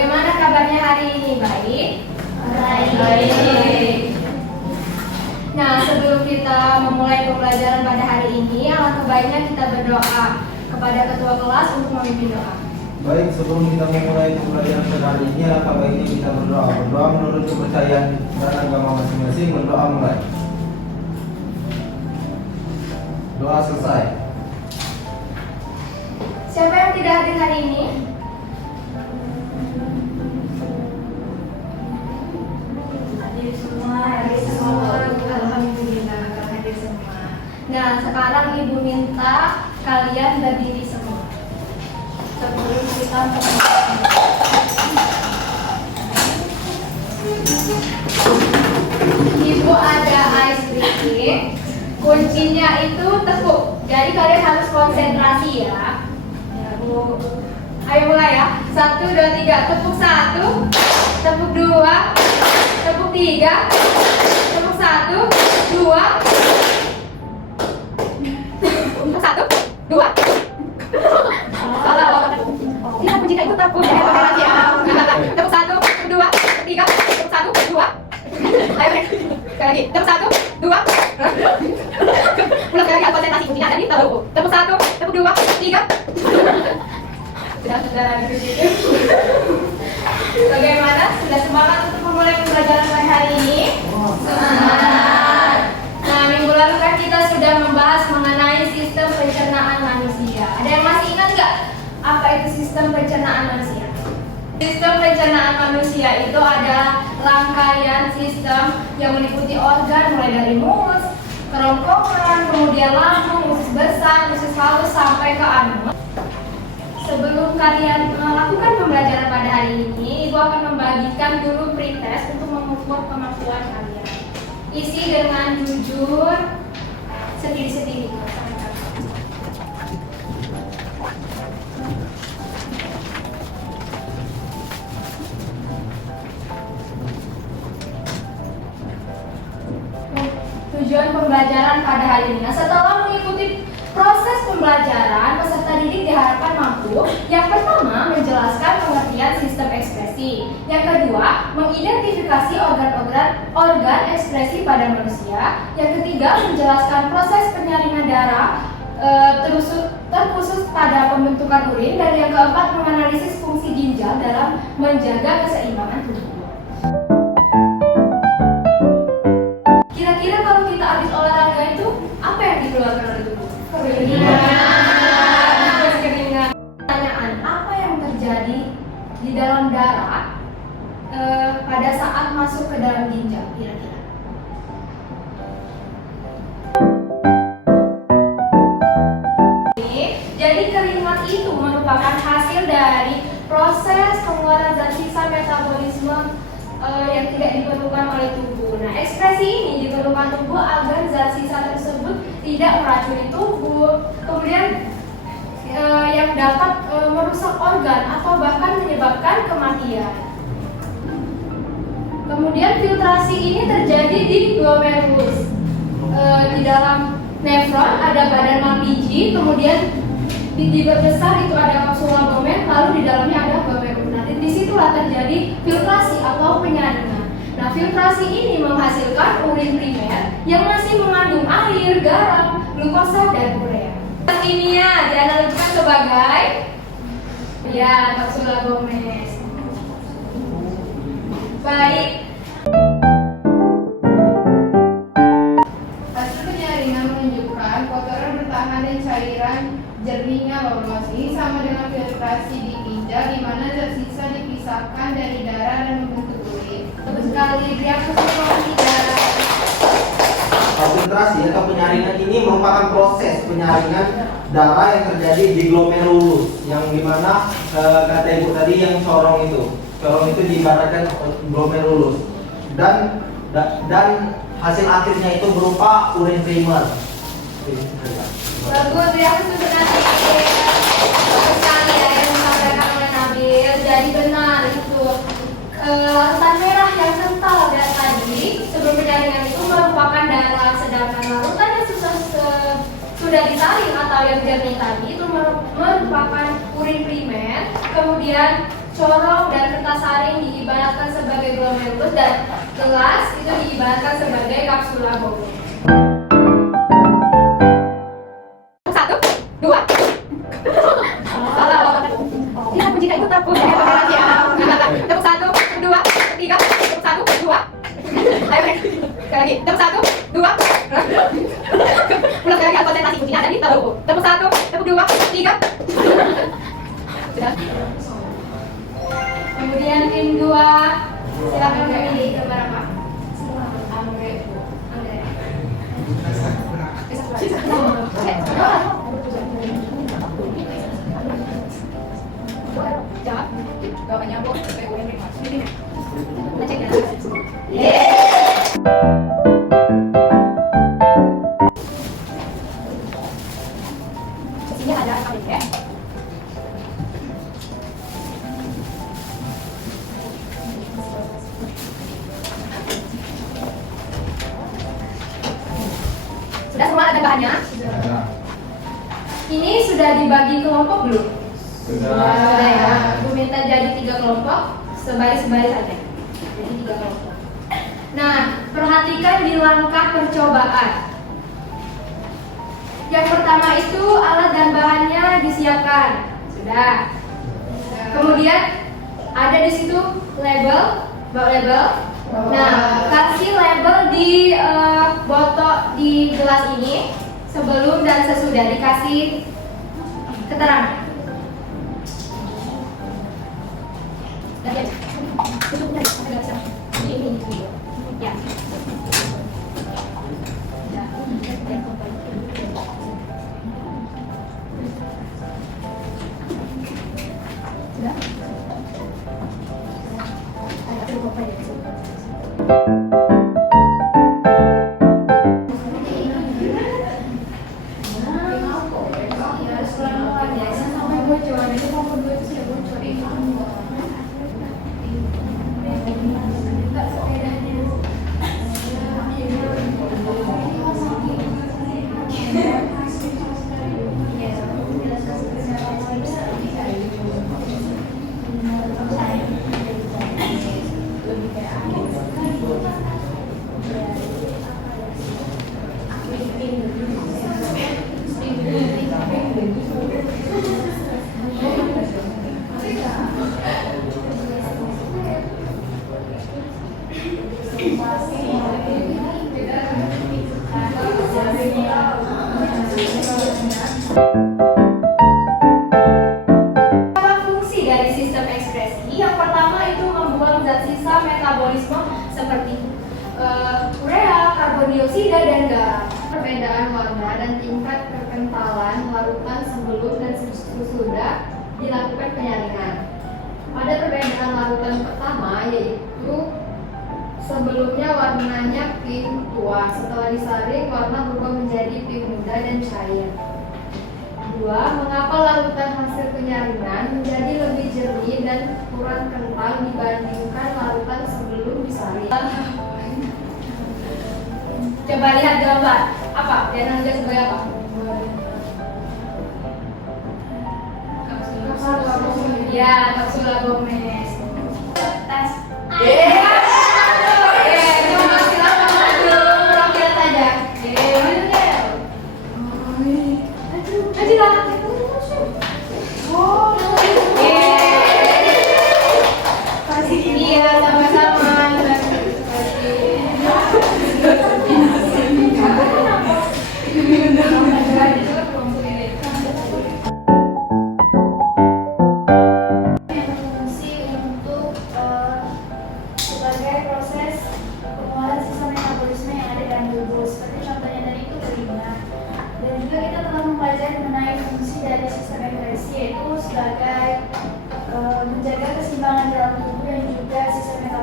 Bagaimana kabarnya hari ini? Baik? Baik. Nah, sebelum kita memulai pembelajaran pada hari ini, alangkah baiknya kita berdoa kepada ketua kelas untuk memimpin doa. Baik, sebelum kita memulai pembelajaran pada hari ini, alangkah baiknya kita berdoa. Berdoa menurut kepercayaan dan agama masing-masing. Berdoa mulai. Doa selesai. Siapa yang tidak hadir hari ini? Hadir semua. Alhamdulillah, hadir semua. Nah, sekarang Ibu minta kalian berdiri semua. Sebelum kita Ibu ada ice breaking. Kuncinya itu tepuk. Jadi kalian harus konsentrasi ya. Ya, Bu. Ayo mulai ya. 1, 2, 3. Tepuk 1, tepuk 2, tepuk 3, tepuk 1, 2, tepuk 1, 2. Salah. Lihat kuncinya itu tepuk. Konsentrasi ya. Tepuk 1, tepuk 2, tepuk 3, tepuk 1, 2. Ayo sekali lagi. Tepuk 1, 2. Ulang sekali lagi konsentrasi kuncinya ada di tepuk. Tepuk 1, tepuk 2, 3. Sudah di situ. Bagaimana? Sudah semangat untuk memulai pembelajaran pada hari ini? Semangat. Nah, minggu lalu kan kita sudah membahas mengenai sistem pencernaan manusia. Ada yang masih ingat nggak apa itu sistem pencernaan manusia? Sistem pencernaan manusia itu adalah rangkaian sistem yang meliputi organ mulai dari mus, kerongkongan, kemudian lambung, usus besar, usus halus sampai ke anus. Sebelum kalian melakukan pembelajaran pada hari ini, Ibu akan membagikan dulu pretest untuk mengukur kemampuan kalian. Isi dengan jujur, sendiri-sendiri. Tujuan pembelajaran pada hari ini. Nah, setelah mengikuti proses pembelajaran, peserta didik diharapkan mampu yang pertama menjelaskan pengertian sistem ekspresi, yang kedua mengidentifikasi organ ekspresi pada manusia, yang ketiga menjelaskan proses penyaringan darah terkhusus pada pembentukan urin, dan yang keempat menganalisis fungsi ginjal dalam menjaga keseimbangan tubuh. Kira-kira kalau kita habis olahraga itu apa yang dikeluarkan oleh tubuh? Keringat. Pertanyaan, apa yang terjadi di dalam darah pada saat masuk ke dalam ginjal kira-kira? Jadi keringat itu merupakan hasil dari proses pengeluaran zat sisa metabolisme yang tidak diperlukan oleh tubuh. Nah, ekspresi ini diperlukan tubuh agar zat sisa tersebut tidak meracuni tubuh, kemudian yang dapat merusak organ atau bahkan menyebabkan kematian. Kemudian filtrasi ini terjadi di glomerulus. Di dalam nefron ada badan Malpighi, kemudian di besar itu ada kapsula glomer, lalu di dalamnya ada glomerulus. Nah, di situlah terjadi filtrasi atau penyaringan. Nah, filtrasi ini menghasilkan urin primer yang masih mengandung air, garam, glukosa, dan urea. Kimia dianalogikan sebagai kapsula glomer. Baik. Hasil penyaringan menunjukkan kotoran bertahan dan cairan jernihnya lolos. Ini sama dengan filtrasi di ginjal, di mana zat sisa dipisahkan dari darah dan membentuk urin. Betul sekali, dia khusus darah. Filtrasi atau penyaringan ini merupakan proses penyaringan darah yang terjadi di glomerulus, yang dimana kata ibu tadi yang corong itu diibaratkan glomerulus, dan hasil akhirnya itu berupa urin primer. Bagus ya, khusus nanti. Bagus sekali ya yang disampaikan oleh Nabil. Jadi benar itu larutan merah yang kental dan tadi sebelum penyaringan itu merupakan darah, sedangkan larutan yang sudah disaring atau yang jernih tadi itu merupakan urin primer, kemudian corong dan kental serta saring diibaratkan sebagai glomerulus dan gelas itu diibaratkan sebagai kapsula Bowman. 1, 2. Salah. Kita jika itu takut ya. Tepuk 1, 2, 3. Tepuk 1, 2. Ayo lagi. Tepuk 1, 2. Ulang lagi konsentrasi kuncinya tadi tahu. Tepuk 1, tepuk 2, 3. Sudah. Kemudian tim 2. Silakan memilih gambar apa? Anggrek. Anggrek. Jawab. Jawabannya apa? Kita cek ya. Sini ada apa ya? Sudah semua ada bahannya? Sudah. Ini sudah dibagi kelompok belum? Sudah. Ya. Aku minta jadi 3 kelompok, sebaris-baris aja. Jadi 3 kelompok. Nah, perhatikan di langkah percobaan. Yang pertama itu alat dan bahannya disiapkan. Sudah. Kemudian ada di situ label, bawa label. Nah, kasih label di botol di gelas ini sebelum dan sesudah dikasih keterangan. Ya. Sudah. Apa fungsi dari sistem ekspresi? Yang pertama itu membuang zat sisa metabolisme seperti urea, karbon dioksida, dan garam. Perbedaan warna dan tingkat kekentalan larutan sebelum dan sesudah dilakukan penyaringan. Pada perbedaan larutan pertama yaitu sebelumnya warnanya pink tua, setelah disaring warna berubah menjadi pink muda dan cair. 2. Mengapa larutan hasil penyaringan menjadi lebih jernih dan kurang kental dibandingkan larutan sebelum disaring? Coba lihat gambar. Apa? Dia nanya sebagai apa? Kapsula Bowman. Ya, kapsula Gomez. Tes. Coba silakan maju profil saja. Maju lah. Oh. Iya, sama-sama. Fungsi untuk sebagai proses pengeluaran sisa metabolisme yang ada dalam tubuh, seperti contohnya tadi itu telinga. Dan juga kita telah mempelajari mengenai fungsi dari sistem ekskresi, yaitu sebagai menjaga keseimbangan dalam tubuh dan juga sistem metabolisme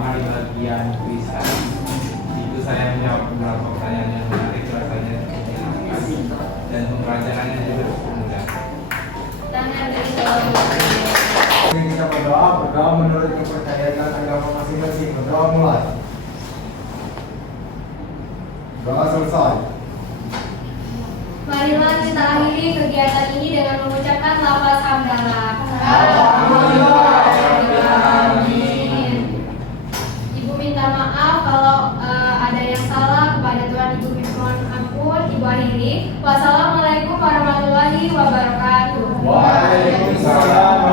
terutama di bagian kuis tadi. Itu saya menjawab beberapa pertanyaan yang menarik, rasanya cukup menyenangkan dan pembelajarannya juga cukup mudah. Tangan dari bawah. Jadi kita berdoa menurut kepercayaan agama masing-masing. Berdoa mulai. Doa selesai. Marilah kita akhiri kegiatan ini dengan mengucapkan lafaz hamdalah. Amin. Ibu minta maaf kalau ada yang salah kepada Tuhan. Ibu mohon ampun. Ibu akhiri. Wassalamualaikum warahmatullahi wabarakatuh. Waalaikumsalam